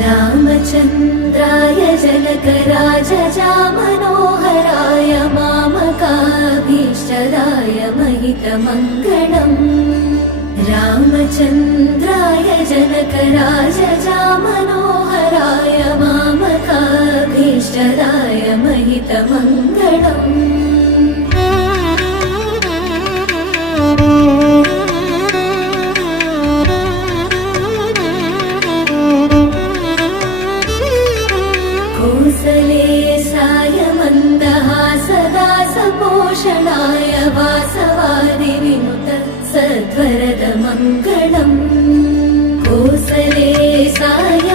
रामचन्द्राय जनकराजजामनोहराय मामकाभीष्टदाय महितमङ्गलम् रामचन्द्राय जनकराजजामनोहराय मामकाभीष्टदाय महितमङ्गलम् कौसलेशाय मन्दहासदासपोषणाय वासवादिविनुत सद्वरदमङ्गलम् कौसलेशाय